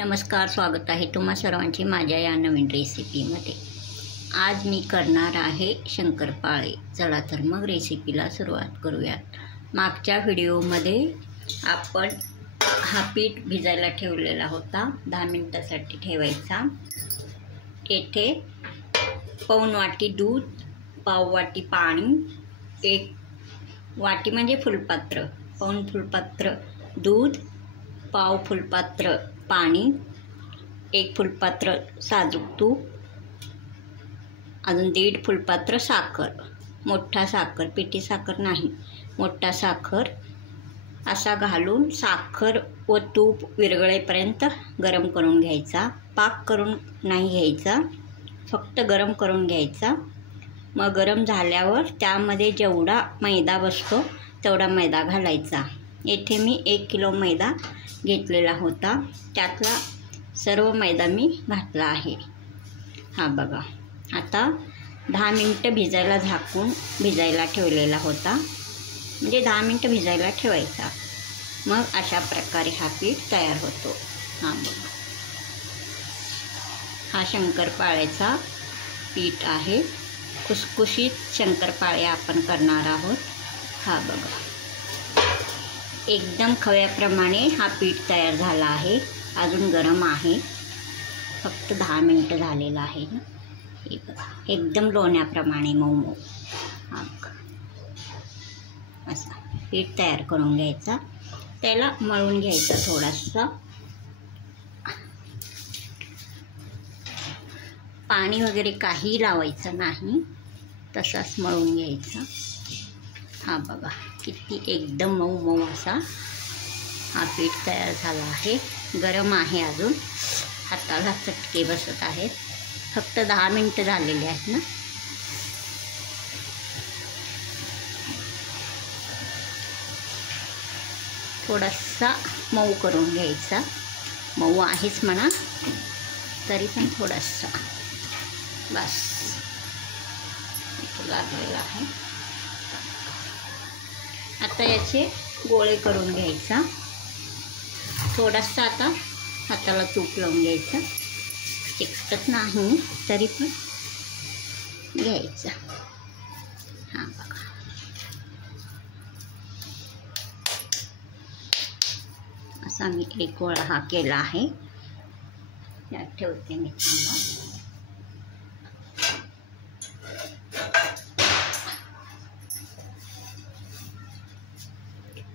नमस्कार, स्वागत आहे तुम्हा सर्वांचे माझ्या या नवीन रेसिपीमध्ये। आज मी करणार आहे शंकरपाळे। चला तर मग रेसिपीला सुरुवात करूयात। मागच्या व्हिडिओमध्ये आपण हा पीठ भिजायला ठेवलेला होता, 10 मिनिटासाठी ठेवायचा। येथे पाऊण वाटी दूध, पाव वाटी पाणी, 1 वाटी म्हणजे फुलपात्र, पाऊण फुलपात्र दूध, पाव फुलपात्र पाणी, 1 फुलपात्र साजूक तूप, अजून 1.5 फुलपात्र साखर, मोठा साखर, पिठी साखर नाही, मोठा साखर असा घालून साखर व तूप विरघळेपर्यंत गरम करून घ्यायचा। पाक करून नाही घ्यायचा, फक्त गरम करून घ्यायचा। मग गरम झाल्यावर त्यामध्ये जेवढा मैदा बसतो तेवढा मैदा घालायचा। येथे मी 1 किलो मैदा घेतलेला होता, त्यातला सर्व मैदा मी घातला आहे। हा बघा, आता 10 मिनिटं भिजायला झाकून भिजायला ठेवलेला होता, म्हणजे 10 मिनिटं भिजायला ठेवायचा। मग अशा प्रकारे हा पीठ तयार होतो। हा बघा, हा शंकरपाळ्याचा पीठ आहे। खुसखुशीत शंकरपाळे आपण करणार आहोत। हा बघा, एकदम खव्याप्रमाणे हा पीठ तयार झाला आहे। अजून गरम आहे, फक्त 10 मिनिटं झालेलं आहे ना। हे बघा, एकदम लोण्याप्रमाणे मऊ मऊ। हा बघा, असा पीठ तयार करून घ्यायचा, त्याला मळून घ्यायचा थोडासा। पाणी वगैरे काही लावायचं नाही, तसाच मळून घ्यायचा। हा बघा, किती एकदम मऊ मऊ असा हा पीठ तयार झाला आहे। गरम आहे, अजून हाताला चटके बसत आहेत। फक्त 10 मिनिटं झालेले आहेत ना। थोडासा मऊ करून घ्यायचा, मऊ आहेच म्हणा, तरी पण थोडासा बस लागलेला आहे। आता याचे गोळे करून घ्यायचा। थोडासा आता हाताला तूप लावून घ्यायचं, चिकटत नाही तरी पण घ्यायचं। हां बघा, असा मी 1 गोळा हा केला आहे। यात ठेवते मी, थांबा।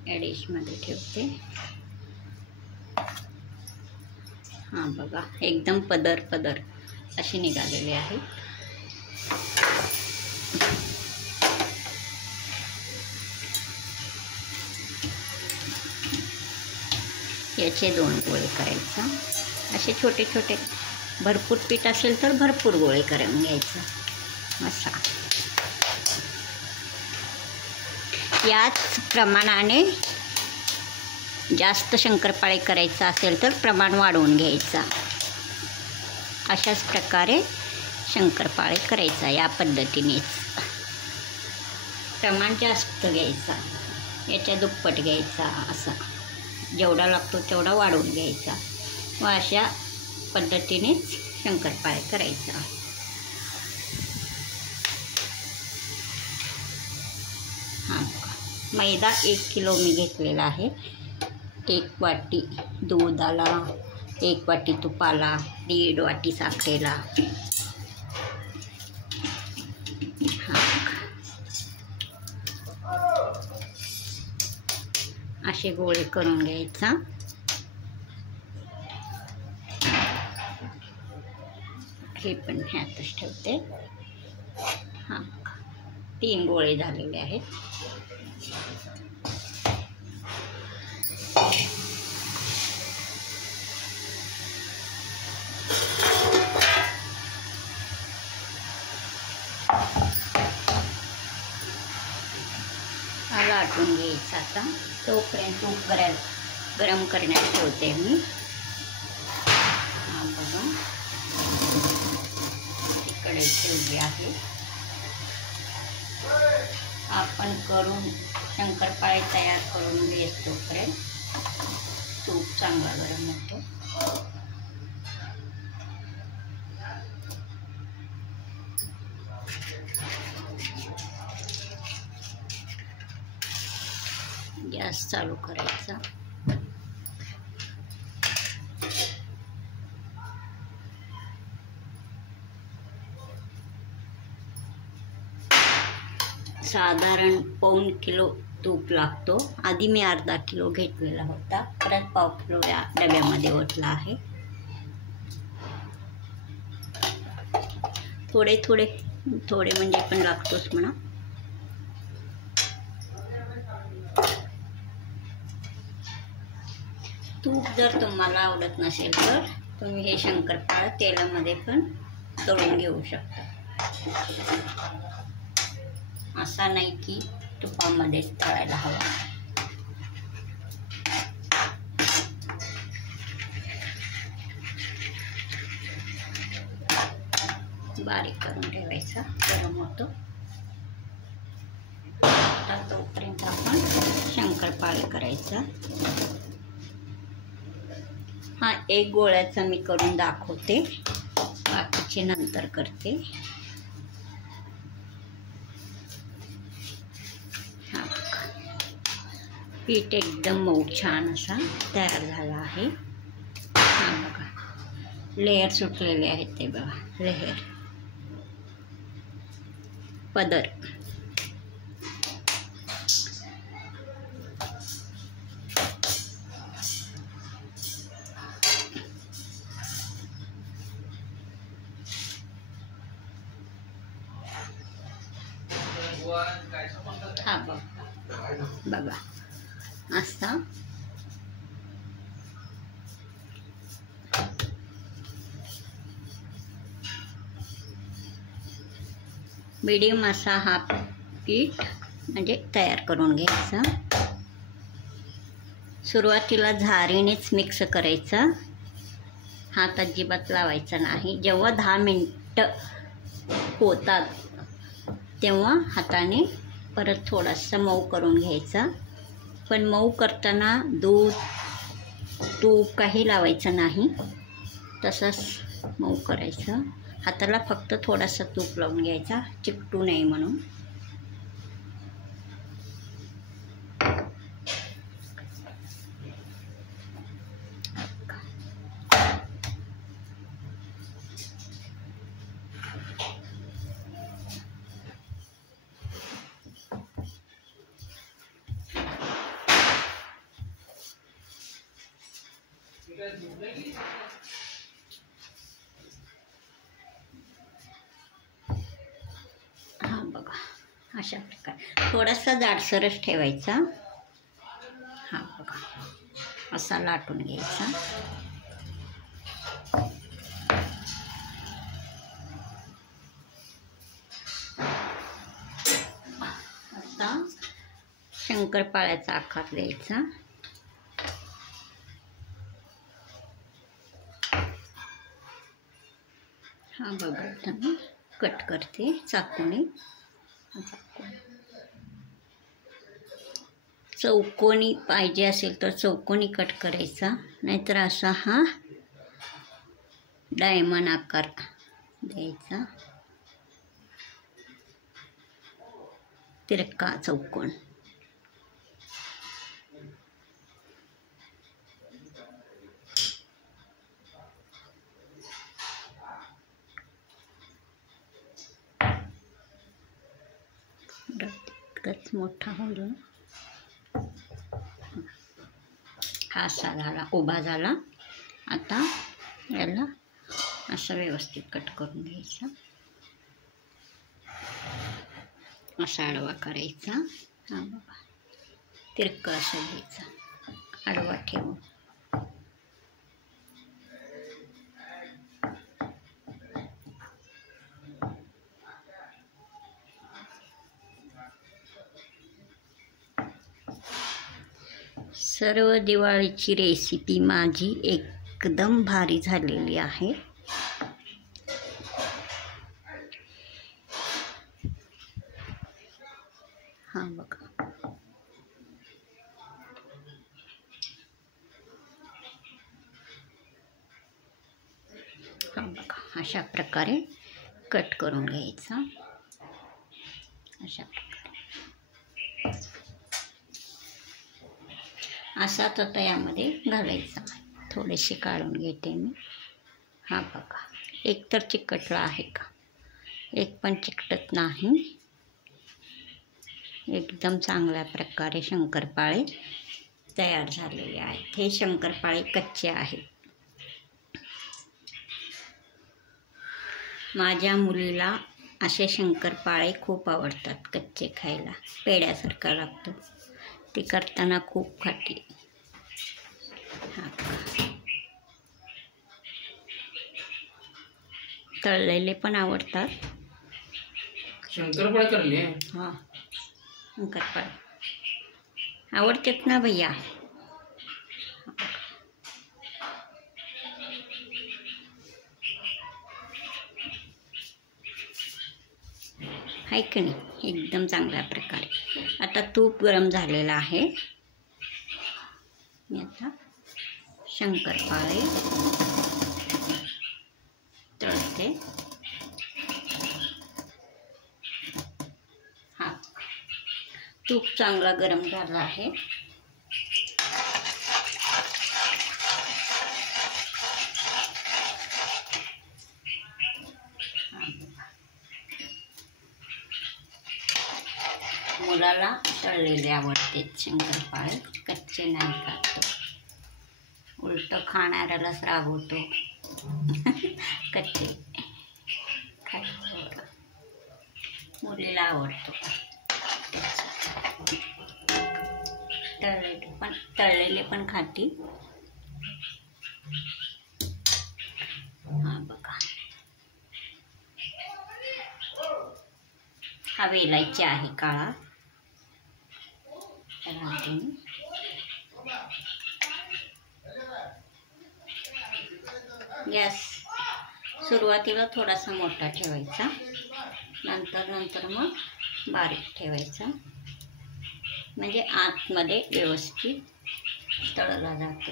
या डिशमध्ये ठेवते। हां बघा, एकदम पदर पदर असे निघालेले आहे। याचे 2 गोळे करायचा, असे छोटे छोटे। भरपूर पीठ असेल तर भरपूर गोळे करून घ्यायचं असा। याच प्रमाणाने जास्त शंकरपाळे करायचा असेल तर प्रमाण वाढवून घ्यायचा। अशाच प्रकारे शंकरपाळे करायचा, या पद्धतीनेच प्रमाण जास्त घ्यायचा, याच्या दुप्पट घ्यायचा असा। जेवढा लागतो तेवढा वाढवून घ्यायचा व अशा पद्धतीनेच शंकरपाळे करायचा। हां, मैदा 1 किलो मी घेतलेला आहे। 1 वाटी दुधाला, 1 वाटी तुपाला, 1.5 वाटी साखरेला। असे गोळे करून घ्यायचा। हे पण ह्यातच ठेवते। हां, 3 गोळे झालेले आहेत। लाटून घ्यायचा आता। तोपर्यंत तूप गरम करण्यास ठेवते मी। हा बघा, इकडे ठेवली आहे। आपण करून शंकरपाळे तयार करून घेतो, तोपर्यंत तूप चांगला गरम होतो। गॅस चालू करायचा. साधारण पाऊण किलो तूप लागतो. आधी मी अर्धा किलो घेतलेला होता, परत पाव किलो या डब्यामध्ये ओतला आहे. थोडे थोडे थोडे म्हणजे पण लागतोच म्हणा. तूप जर तुम्हाला आवडत नसेल तर तुम्ही हे शंकरपाळं तेलामध्ये पण तळून घेऊ शकता. असा नाही की तुपामध्येच तळायला हवा. बारीक करून ठेवायचा, गरम होतो. आता तोपर्यंत आपण शंकरपाळे करायचा. हा एक गोळ्याचा मी करून दाखवते, बाकीचे नंतर करते. पीठ एकदम मऊ छान असा तयार झाला आहे. हा बघा, लेयर सुटलेले आहेत ते बघा, लेयर पदर. हा बघा असा मीडियम असा हा पीठ म्हणजे तयार करून घ्यायचा. सुरुवातीला झारीनेच मिक्स करायचा, हात अजिबात लावायचा नाही. जेव्हा 10 मिनिटं होतात तेव्हा हाताने परत थोडासा मऊ करून घ्यायचा. पण मऊ करताना दूध तूप काही लावायचं नाही, तसंच मऊ करायचं. हाताला फक्त थोडासा तूप लावून घ्यायचा, चिकटू नये म्हणून. हा बघा अशा प्रकारे थोडासा जाडसरच ठेवायचा. हा बघा असा लाटून घ्यायचा. आता शंकरपाळ्याचा आकार द्यायचा. हा बघा आता मी कट करते चाकूने. चौकोनी पाहिजे असेल तर चौकोनी कट करायचा, नाहीतर असा हा डायमंड आकार द्यायचा, तिरका चौकोन. तितकाच मोठा होईल. हा असा झाला, उभा झाला. आता याला असं व्यवस्थित कट करून घ्यायचा, असा आडवा करायचा. हा बघा तिरका असं घ्यायचा, आडवा ठेवून. सर्व दिवाळीची रेसिपी माझी एकदम भारी झालेली आहे. हा बघा हा बघा अशा प्रकारे कट करून घ्यायचा. अशा प्रकारे असाच आता यामध्ये घालायचा. थोडेसे काढून घेते मी. हा बघा, एक तर चिकटला आहे का, एक पण चिकटत नाही. एकदम चांगल्या प्रकारे शंकरपाळे तयार झालेले आहेत. हे शंकरपाळे कच्चे आहेत. माझ्या मुलीला असे शंकरपाळे खूप आवडतात. कच्चे खायला पेड्यासारखा लागतो. ते करताना खूप खाते. तळलेले पण आवडतात. शंकरपाळे करले. हां, शंकरपाळे आवडतात ना भैया. आहे की नाही, एकदम चांगल्या प्रकारे. आता तूप गरम झालेलं आहे. मी आता शंकरपाळे तळते. हा, तूप चांगला गरम झाला आहे. मुलाला तळलेले आवडते शंकरपाळे, कच्चे नाही खातो. उलट खाणाऱ्यालाच रागवतो. कच्चे खायला मुलीला आवडतो. तळलेले पण खाती. हा बघा, हा वेलायची आहे काळा. गॅस सुरुवातीला थोडासा मोठा ठेवायचा, नंतर मग बारीक ठेवायचा, म्हणजे आतमध्ये व्यवस्थित तळला जातो.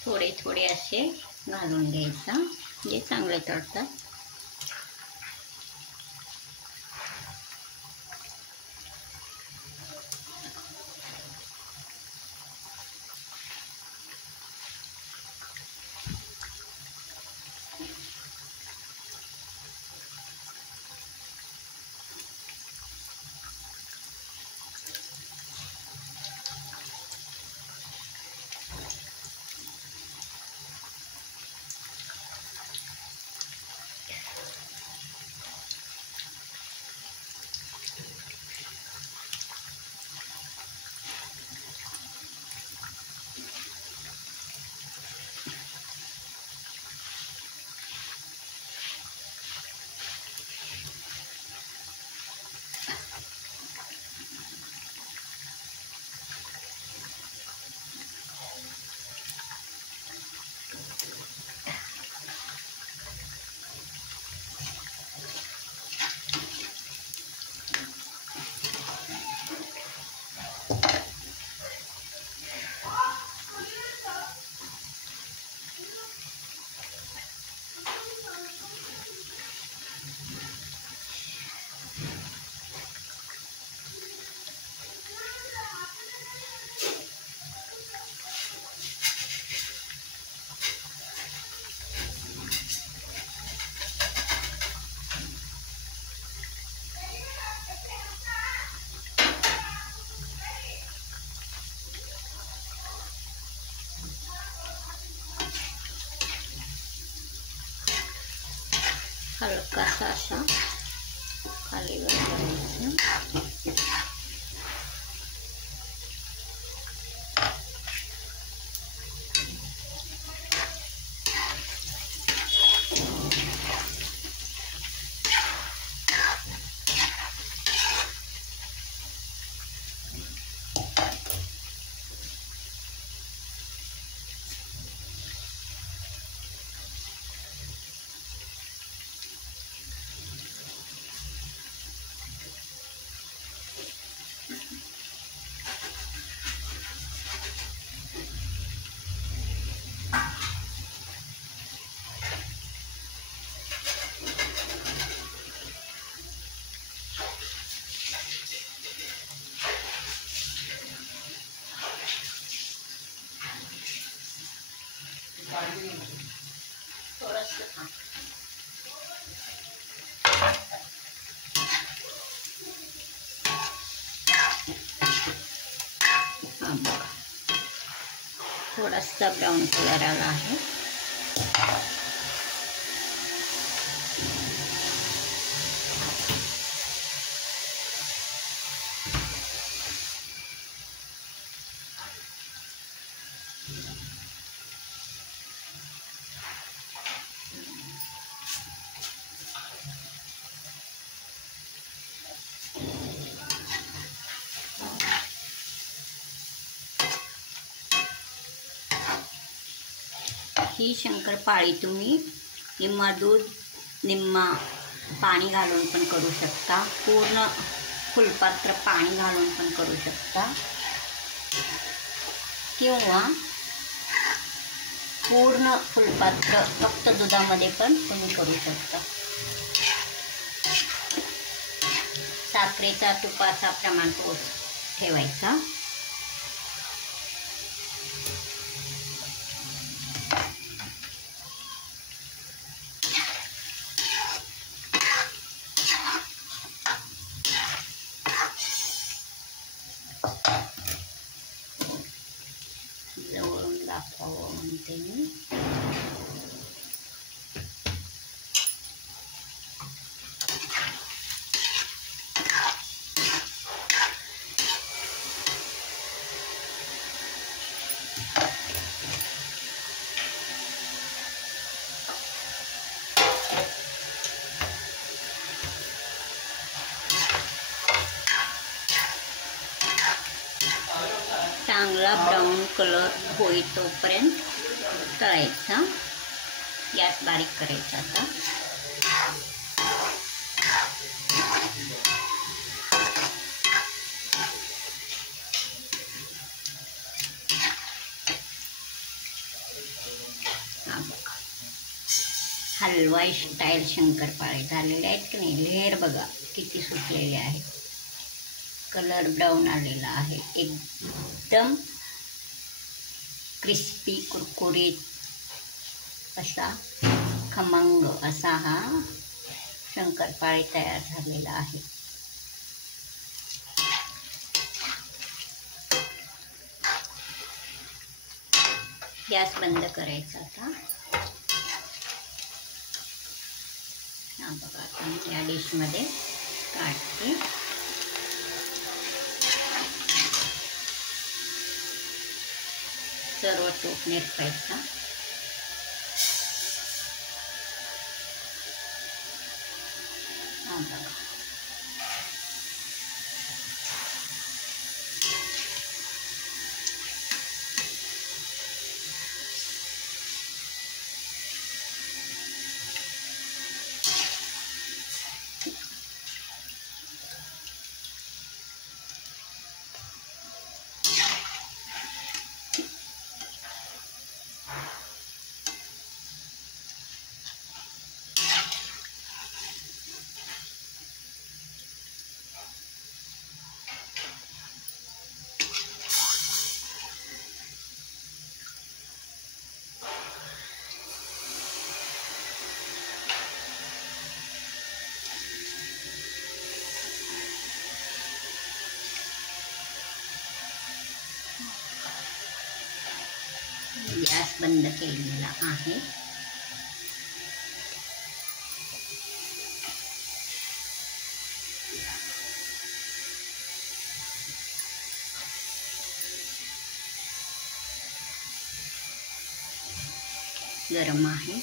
थोडे थोडे असे घालून घ्यायचा, म्हणजे चांगले तळतात. हलकासा असा खाली वर करायचा. हा बघा, थोडासा ब्राऊन कलर आला आहे. ही शंकरपाळी तुम्ही निम्मा दूध निम्मा पाणी घालून पण करू शकता, पूर्ण फुलपात्र पाणी घालून पण करू शकता, किंवा पूर्ण फुलपात्र फक्त दुधामध्ये पण तुम्ही करू शकता. साखरेचा तुपाचा प्रमाण ठेवायचा. जवळून दाखवावं म्हणते मी. चांगला ब्राऊन कलर होई तोपर्यंत तळायचा. गॅस बारीक करायचा. आता हलवाई स्टाईल शंकरपाळे झालेले आहेत की नाही. लेअर बघा किती सुटलेले आहे. कलर ब्राऊन आलेला आहे. एकदम क्रिस्पी कुरकुरीत असा खमंग असा हा शंकरपाळे तयार झालेला आहे. गॅस बंद करायचा. आता हा बघा, आता मी या डिशमध्ये काढते. सर्व तूप निरपायचा. हा बघा, गॅस बंद केलेला आहे. गरम आहे.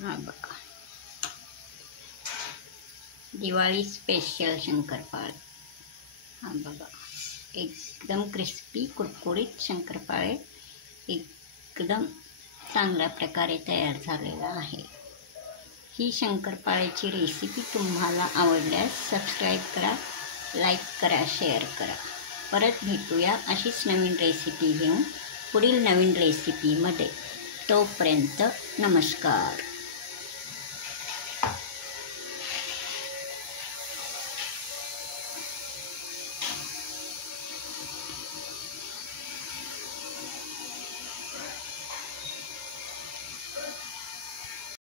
हा बघा, दिवाळी स्पेशल शंकरपाळे. हा बघा, एकदम क्रिस्पी कुरकुरीत शंकरपाळे एकदम चांगल्या प्रकारे तयार झालेला आहे. ही शंकरपाळ्याची रेसिपी तुम्हाला आवडल्यास सबस्क्राईब करा, लाईक करा, शेअर करा. परत भेटूया अशीच नवीन रेसिपी घेऊन पुढील नवीन रेसिपीमध्ये. तोपर्यंत नमस्कार.